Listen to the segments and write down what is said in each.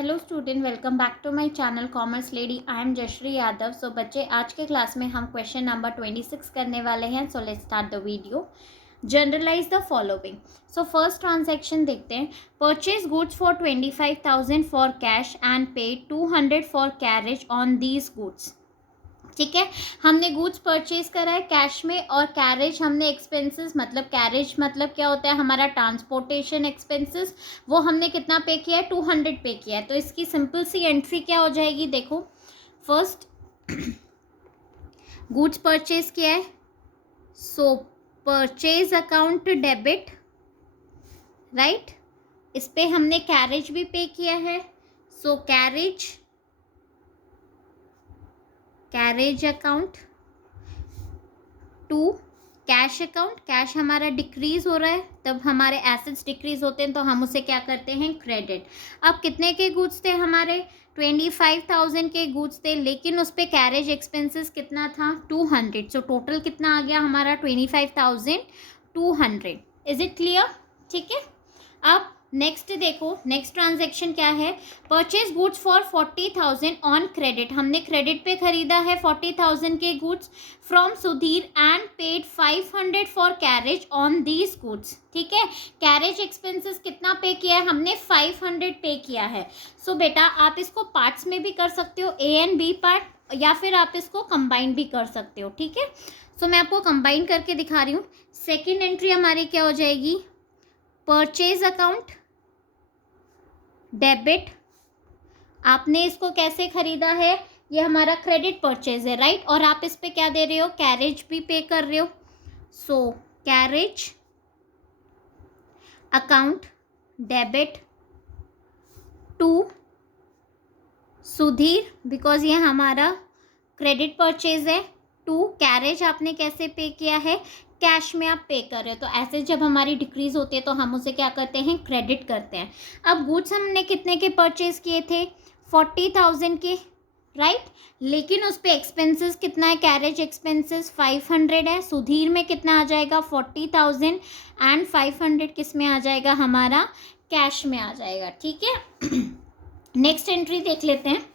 Hello student, welcome back to my channel commerce lady. I am Jayashree Yadav. So बच्चे, आज के class में हम क्वेश्चन नंबर 26 करने वाले हैं। So let's start the video. Generalise the following. So first transaction देखते हैं। Purchase goods for 25,000 for cash and pay 200 for carriage on these goods. ठीक है, हमने गुड्स परचेज करा है कैश में, और कैरेज हमने एक्सपेंसेस, मतलब कैरेज मतलब क्या होता है, हमारा ट्रांसपोर्टेशन एक्सपेंसेस, वो हमने कितना पे किया है, 200 पे किया है। तो इसकी सिंपल सी एंट्री क्या हो जाएगी, देखो फर्स्ट गुड्स परचेज किया है, so purchase account debit, right. इस पे हमने कैरेज भी पे किया है, so carriage account to cash account. Cash हमारा डिक्रीज हो रहा है, तब हमारे एसेट्स डिक्रीज होते हैं तो हम उसे क्या करते हैं, क्रेडिट। अब कितने के गुड्स थे हमारे, 25,000 के गुड्स थे, लेकिन उस पर कैरेज एक्सपेंसेस कितना था, 200। सो टोटल कितना आ गया हमारा, 25,200। Is it clear? ठीक है। अब नेक्स्ट देखो, नेक्स्ट ट्रांजैक्शन क्या है, purchase goods for 40,000 on credit. हमने क्रेडिट पे खरीदा है 40,000 के goods from Sudhir and paid 500 for carriage on these goods. ठीक है, कैरेज एक्सपेंसेस कितना पे किया है हमने, 500 पे किया है। सो बेटा, आप इसको पार्ट्स में भी कर सकते हो, ए एंड बी पार्ट, या फिर आप इसको कंबाइन भी कर सकते हो। ठीक है, सो मैं आपको कंबाइन करके दिखा रही हूँ। सेकेंड एंट्री हमारी क्या हो जाएगी, परचेज अकाउंट डेबिट। आपने इसको कैसे खरीदा है, ये हमारा क्रेडिट परचेज है, राइट। और आप इस पे क्या दे रहे हो, कैरेज भी पे कर रहे हो। So carriage account debit to Sudhir, because ये हमारा क्रेडिट परचेज है, टू कैरेज आपने कैसे पे किया है, कैश में आप पे कर रहे हो। तो ऐसे जब हमारी डिक्रीज होती है तो हम उसे क्या करते हैं, क्रेडिट करते हैं। अब गुड्स हमने कितने के परचेज किए थे, 40,000 के, राइट। लेकिन उस पे एक्सपेंसेस कितना है, कैरेज एक्सपेंसेस 500 है। सुधीर में कितना आ जाएगा, 40,000, एंड 500 किस में आ जाएगा, हमारा कैश में आ जाएगा। ठीक है। नेक्स्ट एंट्री देख लेते हैं।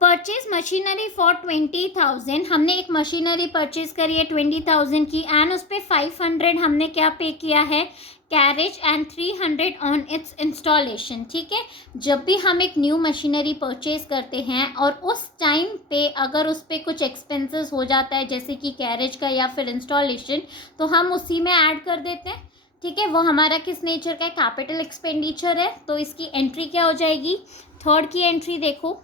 Purchase machinery for 20,000। हमने एक मशीनरी परचेज करी है 20,000 की, एंड उस पर 500 हमने क्या पे किया है, carriage, and 300 on it's installation. ठीक है, जब भी हम एक न्यू मशीनरी परचेज करते हैं और उस टाइम पे अगर उस पर कुछ एक्सपेंसेस हो जाता है, जैसे कि कैरेज का या फिर इंस्टॉलेशन, तो हम उसी में ऐड कर देते हैं। ठीक है, वो हमारा किस नेचर का है, कैपिटल एक्सपेंडिचर है। तो इसकी एंट्री क्या हो जाएगी, थर्ड की एंट्री देखो।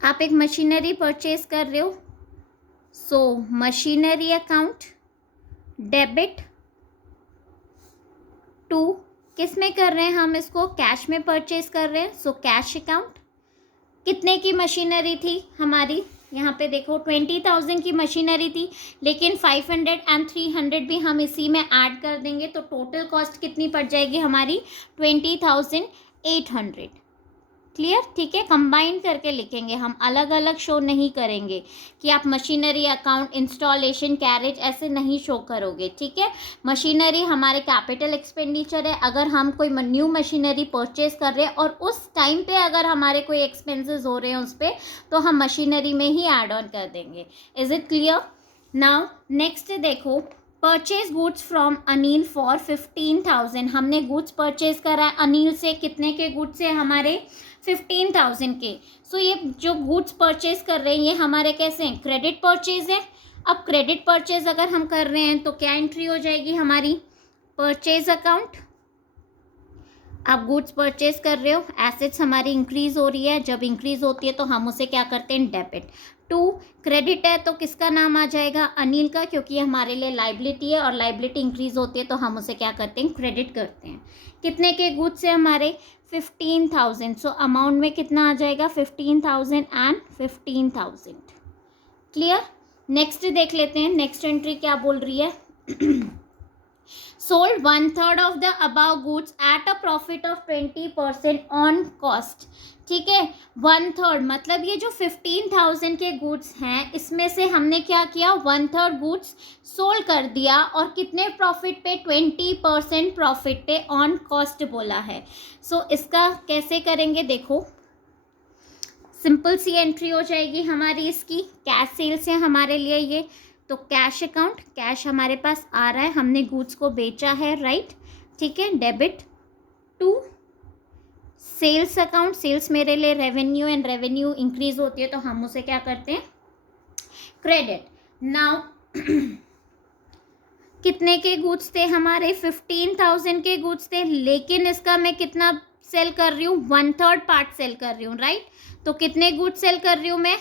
आप एक मशीनरी परचेज कर रहे हो, सो मशीनरी अकाउंट डेबिट टू, किस में कर रहे हैं हम इसको, कैश में परचेज कर रहे हैं। सो कैश अकाउंट, कितने की मशीनरी थी हमारी, यहाँ पे देखो 20,000 की मशीनरी थी, लेकिन 500 एंड 300 भी हम इसी में ऐड कर देंगे, तो टोटल कॉस्ट कितनी पड़ जाएगी हमारी, 20,800। क्लियर? ठीक है, कंबाइन करके लिखेंगे हम, अलग अलग शो नहीं करेंगे कि आप मशीनरी अकाउंट, इंस्टॉलेशन, कैरेज ऐसे नहीं शो करोगे। ठीक है, मशीनरी हमारे कैपिटल एक्सपेंडिचर है। अगर हम कोई न्यू मशीनरी परचेज कर रहे हैं और उस टाइम पे अगर हमारे कोई एक्सपेंसेस हो रहे हैं उस पर, तो हम मशीनरी में ही ऐड ऑन कर देंगे। Is it clear? Now next देखो, purchase goods from Anil for 15,000। हमने गुड्स परचेज करा है अनिल से, कितने के गुड्स है हमारे, 15,000 के। सो ये जो गुड्स परचेज कर रहे हैं ये हमारे कैसे हैं, क्रेडिट परचेज है। अब क्रेडिट परचेज अगर हम कर रहे हैं तो क्या एंट्री हो जाएगी हमारी, परचेज अकाउंट। आप गुड्स परचेज कर रहे हो, एसेट्स हमारी इंक्रीज हो रही है, जब इंक्रीज होती है तो हम उसे क्या करते हैं, डेबिट टू। क्रेडिट है तो किसका नाम आ जाएगा, अनिल का, क्योंकि हमारे लिए लाइबिलिटी है, और लाइबिलिटी इंक्रीज होती है तो हम उसे क्या करते हैं, क्रेडिट करते हैं। कितने के गुड्स है हमारे, 15,000। सो अमाउंट में कितना आ जाएगा, 15,000 एंड 15,000। क्लियर? नेक्स्ट देख लेते हैं, नेक्स्ट एंट्री क्या बोल रही है। sold one third of the above goods at a profit of 20% on cost. ठीक है, वन थर्ड मतलब ये जो 15,000 के गुड्स हैं इसमें से हमने क्या किया, वन थर्ड गुड्स सोल्ड कर दिया और कितने प्रॉफिट पे, 20% प्रॉफिट पे ऑन कॉस्ट बोला है. सो इसका कैसे करेंगे देखो, सिंपल सी एंट्री हो जाएगी हमारी इसकी. कैश सेल्स है हमारे लिए ये, तो कैश अकाउंट, कैश हमारे पास आ रहा है, हमने गुड्स को बेचा है, राइट. ठीक है, debit to sales account. Sales मेरे लिए रेवेन्यू, एंड रेवेन्यू इंक्रीज होती है तो हम उसे क्या करते हैं, क्रेडिट. नाउ कितने के गुड्स थे हमारे, 15,000 के गुड्स थे, लेकिन इसका मैं कितना सेल कर रही हूँ, वन थर्ड पार्ट सेल कर रही हूँ, राइट. तो कितने गुड्स सेल कर रही हूँ मैं,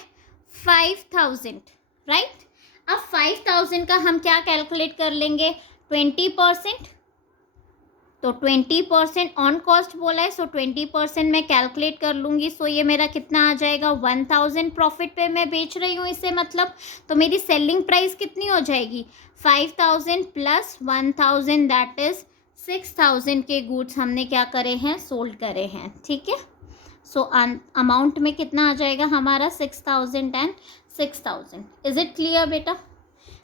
5,000, राइट. अब 5,000 का हम क्या कैलकुलेट कर लेंगे, 20%. तो 20% ऑन कॉस्ट बोला है, सो 20% मैं कैलकुलेट कर लूँगी. सो ये मेरा कितना आ जाएगा, 1,000 प्रॉफिट पे मैं बेच रही हूँ इसे, मतलब तो मेरी सेलिंग प्राइस कितनी हो जाएगी, 5,000 प्लस 1,000, दैट इज 6,000 के गुड्स हमने क्या करे हैं, सोल्ड करे हैं. ठीक है, सो अमाउंट में कितना आ जाएगा हमारा, 6,000 एंड 6,000. इज इट क्लियर बेटा.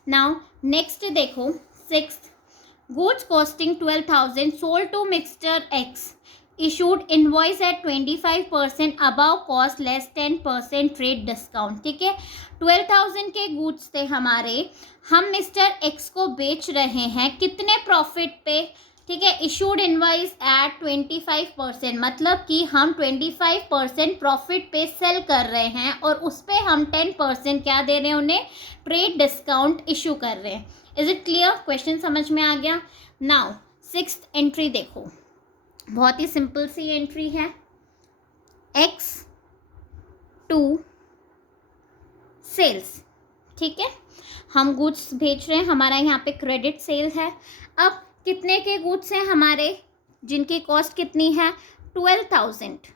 नाउ नेक्स्ट देखो, sixth, goods costing 12,000 sold to Mr. X, issued invoice at 25% above cost less 10% trade discount. ठीक है, 12,000 के goods थे हमारे, हम मिस्टर एक्स को बेच रहे हैं कितने प्रॉफिट पे, ठीक है, इशूड इनवॉइस एट 25%, मतलब कि हम 25% प्रॉफिट पे सेल कर रहे हैं और उस पर हम 10% क्या दे रहे हैं उन्हें, ट्रेड डिस्काउंट इशू कर रहे हैं. इज इट क्लियर, क्वेश्चन समझ में आ गया. नाउ सिक्स्थ एंट्री देखो, बहुत ही सिंपल सी एंट्री है, एक्स टू सेल्स. ठीक है, हम गुड्स भेज रहे हैं, हमारा यहाँ पे क्रेडिट सेल है. अब कितने के गुड्स हैं हमारे जिनकी कॉस्ट कितनी है, 12,000,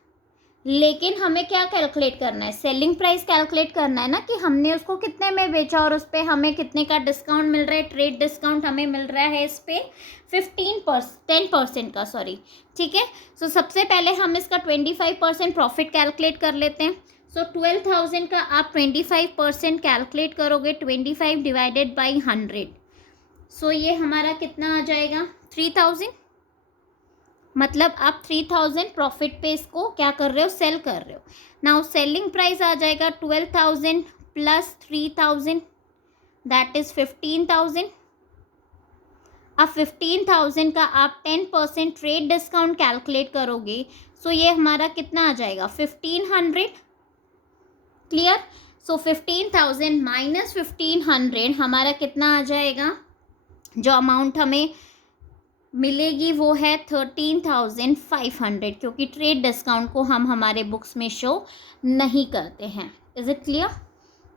लेकिन हमें क्या कैलकुलेट करना है, सेलिंग प्राइस कैलकुलेट करना है ना, कि हमने उसको कितने में बेचा और उस पर हमें कितने का डिस्काउंट मिल रहा है, ट्रेड डिस्काउंट हमें मिल रहा है इस पर 10% का, सॉरी. ठीक है, सो सबसे पहले हम इसका 25% प्रॉफिट कैलकुलेट कर लेते हैं. सो 12,000 का आप 25% कैलकुलेट करोगे, 25 डिवाइडेड बाई 100. सो ये हमारा कितना आ जाएगा, 3,000. मतलब आप 3,000 प्रॉफिट पे इसको क्या कर रहे हो, सेल कर रहे हो. नाउ सेलिंग प्राइस आ जाएगा 12,000 प्लस 3,000, दैट इज 15,000. अब 15,000 का आप 10% ट्रेड डिस्काउंट कैलकुलेट करोगे, सो ये हमारा कितना आ जाएगा, 1,500. क्लियर. सो 15,000 माइनस 1,500 हमारा कितना आ जाएगा, जो अमाउंट हमें मिलेगी वो है 13,500, क्योंकि ट्रेड डिस्काउंट को हम हमारे बुक्स में शो नहीं करते हैं. Is it clear.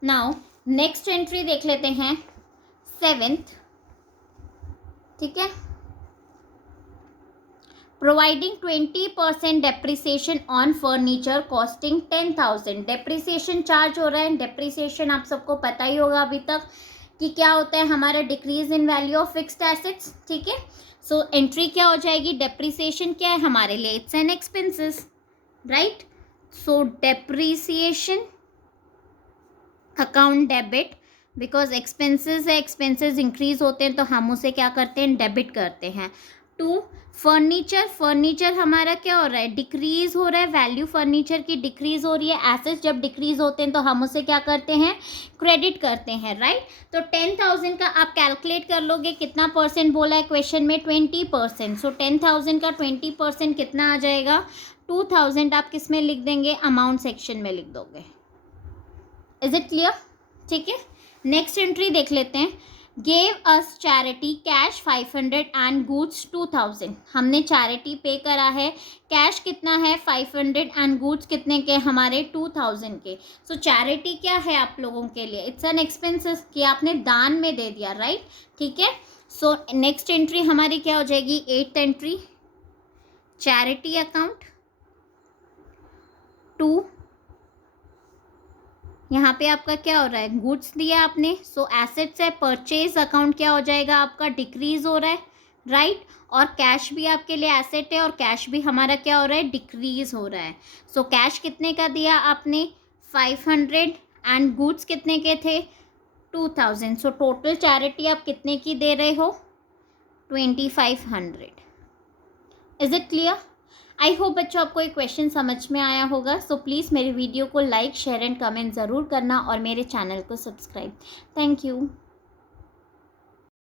Now next entry देख लेते हैं, सेवेंथ. ठीक है, providing 20% depreciation on furniture costing 10,000. Depreciation charge हो रहा है. डेप्रिसिएशन आप सबको पता ही होगा अभी तक कि क्या होता है, हमारा decrease in value of fixed assets. ठीक है, सो एंट्री क्या हो जाएगी, डेप्रिसिएशन क्या है हमारे लिए, it's an expenses, right. So depreciation account debit, because expenses है, एक्सपेंसेस इंक्रीज होते हैं तो हम उसे क्या करते हैं, डेबिट करते हैं. टू फर्नीचर, फर्नीचर हमारा क्या हो रहा है, डिक्रीज हो रहा है, वैल्यू फर्नीचर की डिक्रीज हो रही है. एसेट्स जब डिक्रीज होते हैं तो हम उसे क्या करते हैं, क्रेडिट करते हैं, राइट. तो 10,000 का आप कैलकुलेट कर लोगे, कितना परसेंट बोला है क्वेश्चन में, 20%. सो 10,000 का 20% कितना आ जाएगा, 2,000. आप किस में लिख देंगे, अमाउंट सेक्शन में लिख दोगे. Is it clear. ठीक है, नेक्स्ट एंट्री देख लेते हैं, gave us charity cash 500 and goods 2,000. हमने चैरिटी पे करा है, कैश कितना है 500 एंड गुड्स कितने के हमारे 2,000 के. सो चैरिटी क्या है आप लोगों के लिए, इट्स एन एक्सपेंसेस, कि आपने दान में दे दिया, राइट. ठीक है, सो नेक्स्ट एंट्री हमारी क्या हो जाएगी, 8th entry, charity account to, यहाँ पे आपका क्या हो रहा है, गुड्स दिया आपने, सो एसेट्स है, परचेज अकाउंट क्या हो जाएगा आपका, डिक्रीज हो रहा है, राइट। और कैश भी आपके लिए एसेट है और कैश भी हमारा क्या हो रहा है, डिक्रीज हो रहा है। सो कैश कितने का दिया आपने, 500, एंड गुड्स कितने के थे, 2000। सो टोटल चैरिटी आप कितने की दे रहे हो, 2500। Is it clear? I hope बच्चों आपको एक क्वेश्चन समझ में आया होगा। सो प्लीज़ मेरे वीडियो को लाइक, शेयर एंड कमेंट ज़रूर करना और मेरे चैनल को सब्सक्राइब। Thank you.